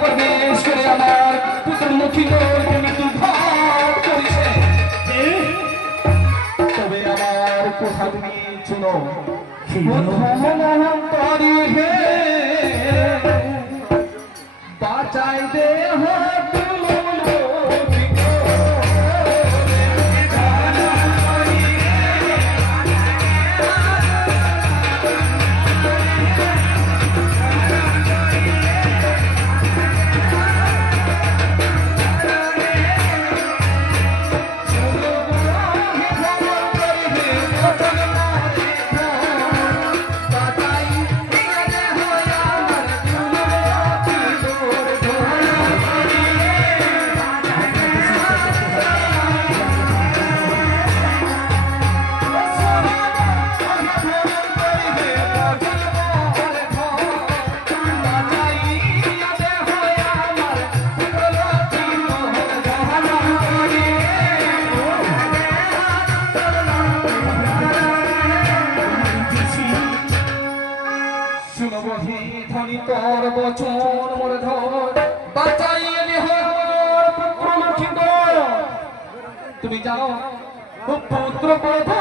প্রবেশ করে আমার পুত্রমুখী তবে আমার কোথা তুমি চুনো বাঁচাই দে তোর বচন মোর ধর বাঁচাইয়ে দেহ পুত্রমুখী তুমি জানো পুত্র প্রভু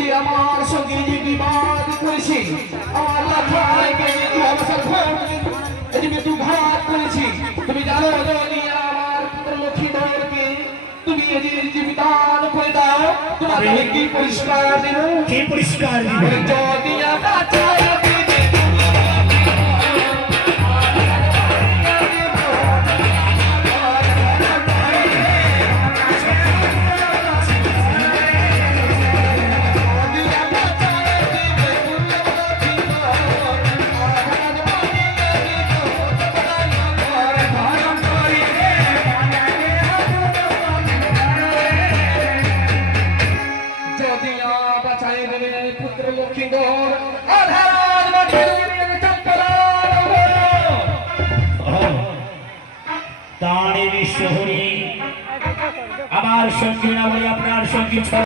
আছে আমার সঙ্গে বিবাদ করেছি আমার ঘাত করেছি তুমি জানো আমার পুত্রলক্ষ্মী দলকে তুমি জীবিতান করে দাও তোমাকে কি পরিষ্কার দেব কি পরিষ্কার যদি আমার সঙ্গী না বলে আপনার সঙ্গী